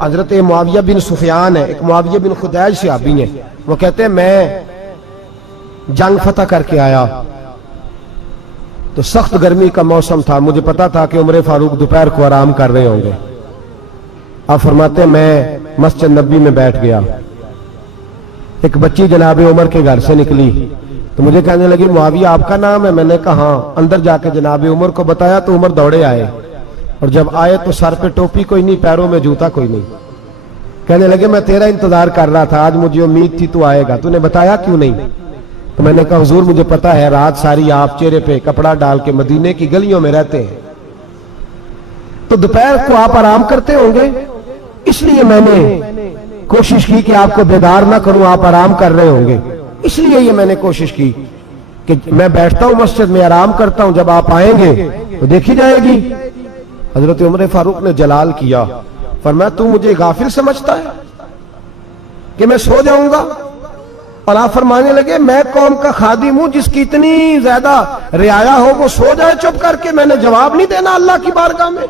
حضرت معاویہ بن سفیان ہے، ایک معاویہ بن خدیج صحابی ہیں، وہ کہتے ہیں میں جنگ فتح کر کے آیا تو سخت گرمی کا موسم تھا، مجھے پتا تھا کہ عمر فاروق دوپہر کو آرام کر رہے ہوں گے۔ آپ فرماتے ہیں میں مسجد نبی میں بیٹھ گیا، ایک بچی جناب عمر کے گھر سے نکلی تو مجھے کہنے لگی معاویہ آپ کا نام ہے؟ میں نے کہا ہاں۔ اندر جا کے جناب عمر کو بتایا تو عمر دوڑے آئے، اور جب آئے تو سر پہ ٹوپی کوئی نہیں، پیروں میں جوتا کوئی نہیں۔ کہنے لگے میں تیرا انتظار کر رہا تھا، آج مجھے امید تھی تو آئے گا، تو نے بتایا کیوں نہیں؟ تو میں نے کہا حضور مجھے پتا ہے رات ساری آپ چہرے پہ کپڑا ڈال کے مدینے کی گلیوں میں رہتے ہیں، تو دوپہر کو آپ آرام کرتے ہوں گے، اس لیے میں نے کوشش کی کہ آپ کو بیدار نہ کروں، آپ آرام کر رہے ہوں گے، اس لیے یہ میں نے کوشش کی کہ میں بیٹھتا ہوں مسجد میں آرام کرتا ہوں، جب آپ آئیں گے تو دیکھی جائے گی۔ حضرت عمر فاروق نے جلال کیا، فرمایا تو مجھے غافل سمجھتا ہے کہ میں سو جاؤں گا؟ اور آپ فرمانے لگے میں قوم کا خادم ہوں، جس کی اتنی زیادہ رعایا ہو وہ سو جائے چپ کر کے، میں نے جواب نہیں دینا اللہ کی بارگاہ میں؟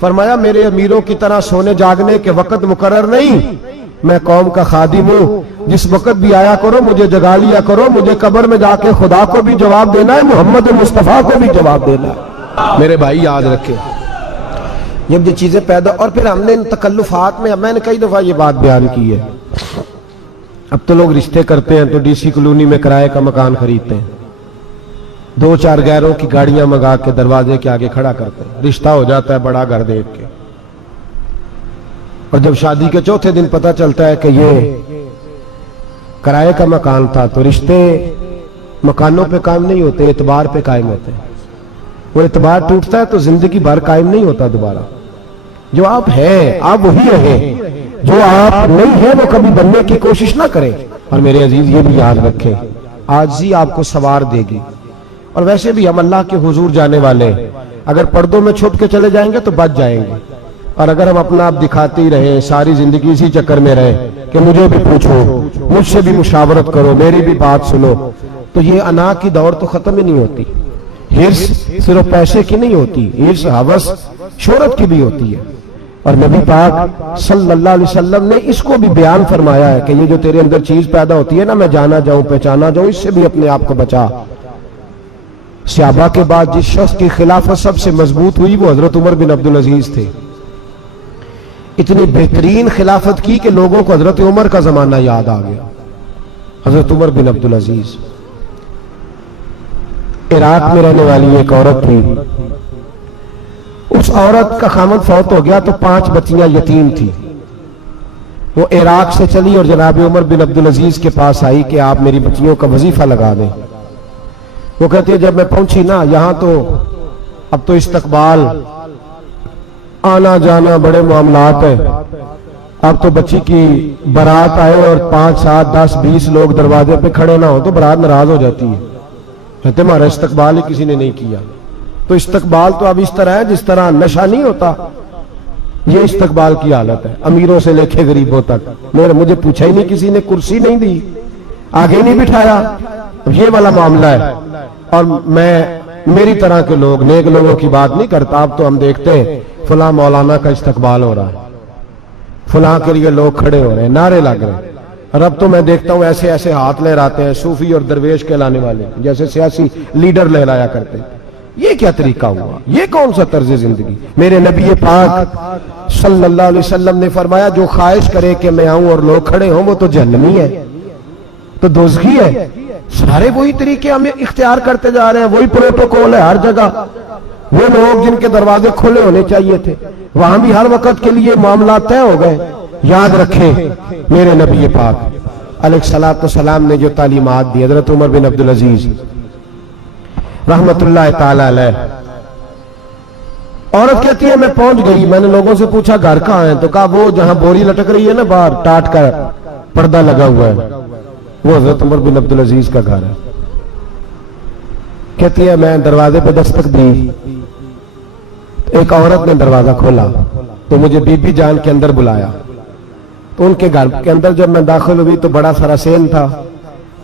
فرمایا میرے امیروں کی طرح سونے جاگنے کے وقت مقرر نہیں، میں قوم کا خادم ہوں، جس وقت بھی آیا کرو مجھے جگا لیا کرو، مجھے قبر میں جا کے خدا کو بھی جواب دینا ہے، محمد مصطفیٰ کو بھی جواب دینا ہے۔ میرے بھائی یاد رکھیں جب یہ چیزیں پیدا، اور پھر ہم نے ان تکلفات میں نے کئی دفعہ یہ بات بیان کی ہے، اب تو لوگ رشتے کرتے ہیں تو ڈی سی کالونی میں کرائے کا مکان خریدتے ہیں، 2-4 غیروں کی گاڑیاں منگا کے دروازے کے آگے کھڑا کرتے ہیں، رشتہ ہو جاتا ہے بڑا گھر دیکھ کے، اور جب شادی کے چوتھے دن پتہ چلتا ہے کہ یہ کرائے کا مکان تھا، تو رشتے مکانوں پہ قائم نہیں ہوتے، اعتبار پہ قائم ہوتے ہیں۔ وہ اعتبار ٹوٹتا ہے تو زندگی بھر قائم نہیں ہوتا دوبارہ۔ جو آپ ہیں آپ وہی رہیں، جو آپ نہیں ہیں وہ کبھی بننے کی کوشش نہ کریں۔ اور میرے عزیز یہ بھی یاد رکھیں عاجزی آپ کو سوار دے گی، اور ویسے بھی ہم اللہ کے حضور جانے والے، اگر پردوں میں چھپ کے چلے جائیں گے تو بچ جائیں گے، اور اگر ہم اپنا آپ دکھاتے ہی رہیں ساری زندگی اسی چکر میں رہے کہ مجھے بھی پوچھو، مجھ سے بھی مشاورت کرو، میری بھی بات سنو، تو یہ انا کی دور تو ختم ہی نہیں ہوتی۔ ہرس صرف پیسے کی نہیں ہوتی، ہرس ہوس شہرت کی بھی ہوتی ہے، اور نبی پاک صلی اللہ علیہ وسلم نے اس کو بھی بیان فرمایا ہے کہ یہ جو تیرے اندر چیز پیدا ہوتی ہے نا، میں جانا جاؤں پہچانا جاؤں، اس سے بھی اپنے آپ کو بچا۔ صحابہ کے بعد جس شخص کی خلافت سب سے مضبوط ہوئی وہ حضرت عمر بن عبدالعزیز تھے۔ اتنی بہترین خلافت کی کہ لوگوں کو حضرت عمر کا زمانہ یاد آ گیا۔ حضرت عمر بن عبدالعزیز عراق میں رہنے والی ایک عورت تھی، اس عورت کا خامد فوت ہو گیا تو 5 بچیاں یتیم تھی، وہ عراق سے چلی اور جناب عمر بن عبدالعزیز کے پاس آئی کہ آپ میری بچیوں کا وظیفہ لگا دیں۔ وہ کہتی ہے جب میں پہنچی نا یہاں تو اب تو استقبال، آنا جانا بڑے معاملات ہیں، اب تو بچی کی برات آئے اور 5 7 10 20 لوگ دروازے پہ کھڑے نہ ہو تو برات ناراض ہو جاتی ہے، کہتے ہمارا استقبال ہی کسی نے نہیں کیا۔ تو استقبال تو اب اس طرح ہے جس طرح نشہ نہیں ہوتا، یہ استقبال کی حالت ہے، امیروں سے لے کے غریبوں تک۔ مجھے پوچھا ہی نہیں کسی نے، کرسی نہیں دی، آگے نہیں بٹھایا، یہ والا معاملہ ہے۔ اور میں میری طرح کے لوگ، نیک لوگوں کی بات نہیں کرتا، اب تو ہم دیکھتے ہیں فلاں مولانا کا استقبال ہو رہا ہے، فلاں کے لیے لوگ کھڑے ہو رہے ہیں، نعرے لگ رہے ہیں، اور اب تو میں دیکھتا ہوں ایسے ایسے ہاتھ لہراتے ہیں صوفی اور درویش کہلانے والے، جیسے سیاسی لیڈر لہرایا کرتے ہیں۔ یہ کیا طریقہ ہوا؟ یہ کون سا طرز زندگی؟ میرے نبی پاک صلی اللہ علیہ وسلم نے فرمایا جو خواہش کرے کہ میں آؤں اور لوگ کھڑے ہوں وہ تو جہنمی ہے، تو دوزخی ہے۔ سارے وہی طریقے ہم اختیار کرتے جا رہے ہیں، وہی پروٹوکول ہے ہر جگہ۔ وہ لوگ جن کے دروازے کھلے ہونے چاہیے تھے وہاں بھی ہر وقت کے لیے معاملات طے ہو گئے۔ یاد رکھیں میرے نبی پاک علیہ الصلوۃ والسلام نے جو تعلیمات دی، حضرت عمر بن عبدالعزیز رحمت اللہ تعالی علیہ، عورت کہتی ہے میں پہنچ گئی، میں نے لوگوں سے پوچھا گھر کہاں ہے، تو کہا وہ جہاں بوری لٹک رہی ہے نا باہر ٹاٹ کا پردہ لگا ہوا ہے وہ حضرت عمر بن عبدالعزیز کا گھر ہے۔ کہتی ہے میں دروازے پہ دستک دی، ایک عورت نے دروازہ کھولا تو مجھے بی بی جان کے اندر بلایا، تو ان کے گھر کے اندر جب میں داخل ہوئی تو بڑا سارا سین تھا،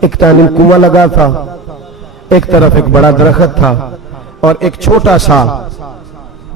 ایک جانب کنواں لگا تھا، ایک طرف ایک بڑا درخت تھا، اور ایک چھوٹا سا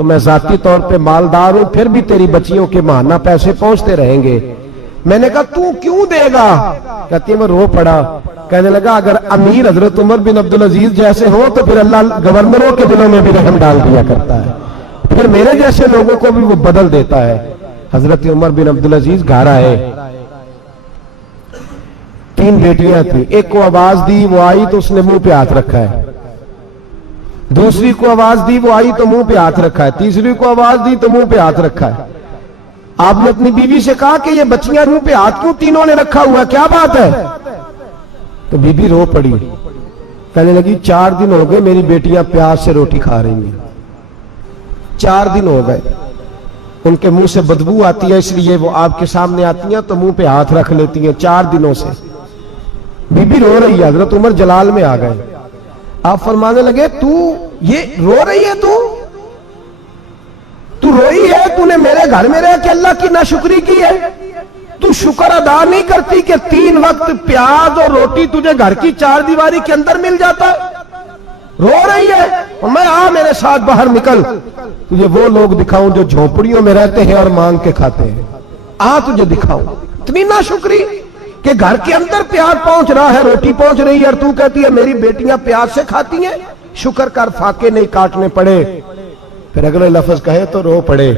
تو میں ذاتی طور پہ مالدار ہوں، پھر بھی تیری بچیوں کے ماہانہ پیسے پہنچتے رہیں گے۔ میں نے کہا تو کیوں دے گا؟ کہتی ہے میں رو پڑا، کہنے لگا اگر امیر حضرت عمر بن عبدالعزیز جیسے ہو تو پھر اللہ گورنروں کے دلوں میں بھی رحم ڈال دیا کرتا ہے، پھر میرے جیسے لوگوں کو بھی وہ بدل دیتا ہے۔ حضرت عمر بن عبدالعزیز گھر آئے، 3 بیٹیاں تھیں، ایک کو آواز دی وہ آئی تو اس نے منہ پہ ہاتھ رکھا ہے، دوسری کو آواز دی وہ آئی تو منہ پہ ہاتھ رکھا ہے، تیسری کو آواز دی تو منہ پہ ہاتھ رکھا ہے۔ آپ نے اپنی بیوی سے کہا کہ یہ بچیاں منہ پہ ہاتھ کیوں تینوں نے رکھا ہوا ہے، کیا بات ہے؟ تو بی بی رو پڑی، کہنے لگی 4 دن ہو گئے میری بیٹیاں پیاس سے روٹی کھا رہی ہیں، 4 دن ہو گئے، ان کے منہ سے بدبو آتی ہے اس لیے وہ آپ کے سامنے آتی ہیں تو منہ پہ ہاتھ رکھ لیتی ہیں 4 دنوں سے۔ بی بی رو رہی ہے، حضرت عمر جلال میں آ گئے، آپ فرمانے لگے تو یہ رو رہی ہے، تو روئی ہے، تو نے میرے گھر میں رہ کے اللہ کی ناشکری کی ہے، تو شکر ادا نہیں کرتی کہ 3 وقت پیاز اور روٹی تجھے گھر کی 4 دیواری کے اندر مل جاتا ہے؟ رو رہی ہے، اور میں آ میرے ساتھ باہر نکل، تجھے وہ لوگ دکھاؤں جو جھونپڑیوں میں رہتے ہیں اور مانگ کے کھاتے ہیں، آ تجھے دکھاؤں۔ اتنی ناشکری کہ گھر کے اندر پیاز پہنچ رہا ہے، روٹی پہنچ رہی ہے، اور تو کہتی ہے میری بیٹیاں پیاز سے کھاتی ہیں، شکر کر فاقے نہیں کاٹنے پڑے۔ پھر اگلے لفظ کہے تو رو پڑے،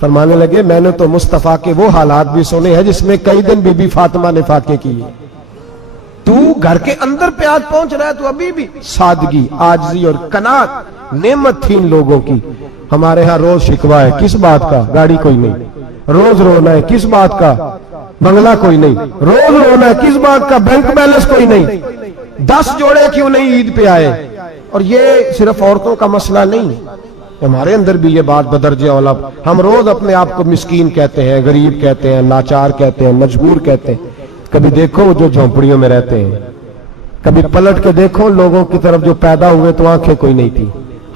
فرمانے لگے میں نے تو مصطفیٰ کے وہ حالات بھی سنے ہیں جس میں کئی دن بی بی فاطمہ نے فاقے کیے، تو گھر کے اندر پیاز پہنچ رہا ہے، تو ابھی بھی سادگی، عاجزی اور قناعت نعمت تھی ان لوگوں کی۔ ہمارے ہاں روز شکوا ہے، کس بات کا؟ گاڑی کوئی نہیں، روز رونا ہے، کس بات کا؟ بنگلہ کوئی نہیں، روز رونا ہے، کس بات کا؟ بینک بیلنس کوئی نہیں، 10 جوڑے کیوں نہیں عید پہ آئے؟ اور یہ صرف عورتوں کا مسئلہ نہیں، ہمارے اندر بھی یہ بات بدرجہ اولا، ہم روز اپنے آپ کو مسکین کہتے ہیں، غریب کہتے ہیں، لاچار کہتے ہیں، مجبور کہتے ہیں۔ کبھی دیکھو جو جھونپڑیوں میں رہتے ہیں، کبھی پلٹ کے دیکھو لوگوں کی طرف جو پیدا ہوئے تو آنکھیں کوئی نہیں تھی،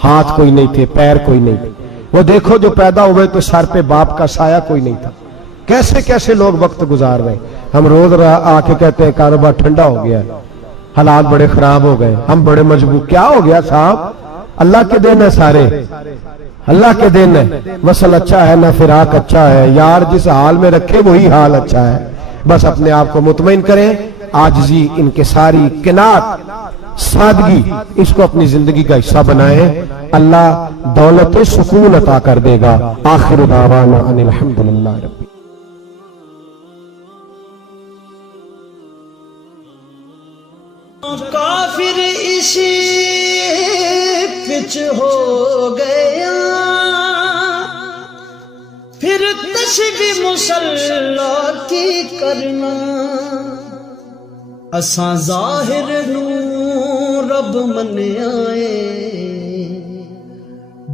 ہاتھ کوئی نہیں تھے، پیر کوئی نہیں تھے، وہ دیکھو جو پیدا ہوئے تو سر پہ باپ کا سایہ کوئی نہیں تھا، کیسے کیسے لوگ وقت گزار رہے ہیں۔ ہم روز آ کے کہتے ہیں کاروبار ٹھنڈا ہو گیا، حالات بڑے خراب ہو گئے، ہم بڑے مجبور، کیا ہو گیا صاحب؟ اللہ کے دن ہے، سارے اللہ کے دن ہے، وصل اچھا ہے نہ فراق اچھا ہے، یار جس حال میں رکھے وہی حال اچھا ہے۔ بس اپنے آپ کو مطمئن کریں، عاجزی، انکساری، قناعت، سادگی، اس کو اپنی زندگی کا حصہ بنائیں، اللہ دولت سکون عطا کر دے گا۔ آخر دعوانا ان الحمدللہ رب کافر اسی پچ ہو گیا، پھر تسبیح مصلا کی کرنا، اساں ظاہر نو رب منیائے،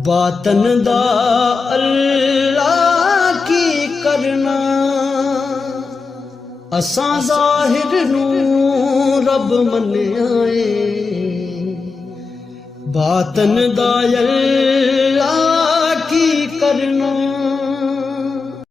باطن دا اللہ کی کرنا، اساں ظاہر نو رب منیائے، باطن دا اللہ کی کرنا۔